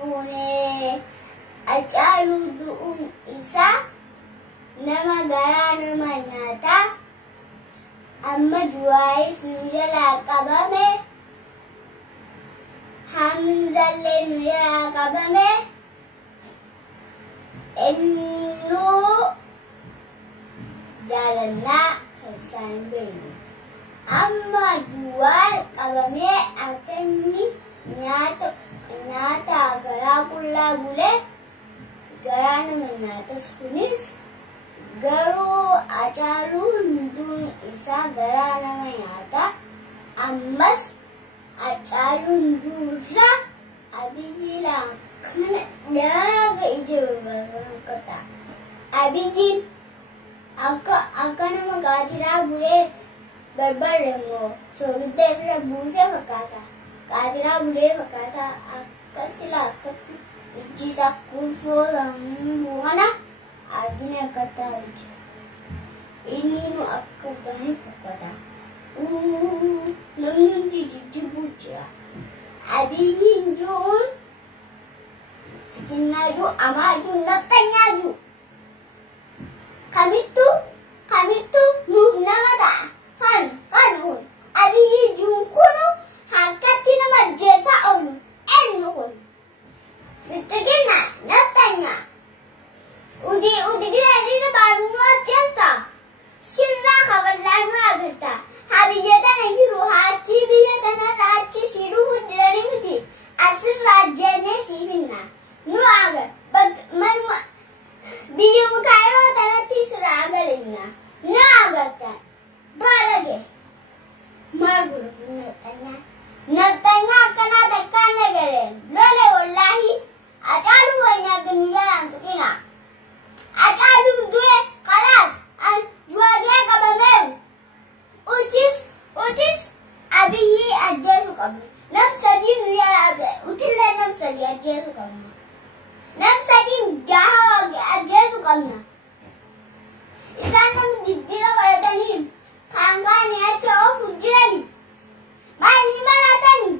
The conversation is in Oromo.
fuune Hacaaluu du'uun isaa nama garaa nama nyaata. Amma Juwaayis nu jalaa qabame. Hamzallee nu jalaa qabame. Innuu jaalannaa keessaan beenu. Amma Juwaar qabamee akka inni nyaata garaa qullaa bulee garaa nama nyaatas kunis garuu Hacaaluu hunduun isaa garaa nama nyaata. Ammas Hacaaluu hunduurraa Abiyyiidhaan kana dhaaga ija barbaada. Abiyyiin akka nama gaatiraa bulee barbaade immoo soogidda irra buusee fakkaata. Gaatiraa bulee fakkaata akkatti ijji isaa kurfoo kana argina akka ta'u. Inni nu akka uffatanii fakkaata. Namni hundi jijjiiruu jira. Abiyyiin jiruun xixinnaa jiru, amaa jiru, naftanyaa jiru. Kamittuu nuuf nama ta'a. Kan kun Abiyyiin jiruun kunu akkatti nama ajjeesaa oolu. Eenyu kun? Xixinnaa, naftanyaa. Udigira baanuu ajjeesta. Sirraa kaballaan nu agarta. Biyya tana jiru achi biyya tanarraa achi siduu fuulduranii miti. Asirraa jennee siifinna. Nu agar manuma biyya mukaayiroo tanatti sirraa agarina. Nu agartan. Baalage. Maal gurguru naftanyaa. Naftanyaa akkanaa takkaan nagareen. Lole wallaahi. Hacaaluu wayinaa ganu jaraan tuqina. Hacaaluu du'e kalaas. Juwaagee qabameeru. Utis Abiyyii ajjeesuu qabna. Nam sadii nu jalaa utillee nam sadii ajjeesuu qabna. Nam sadii jaha ajjeesuu qabna. Isaan namni diddira godhatanii kaangaanii acha oofu jirani. Maali maratanii?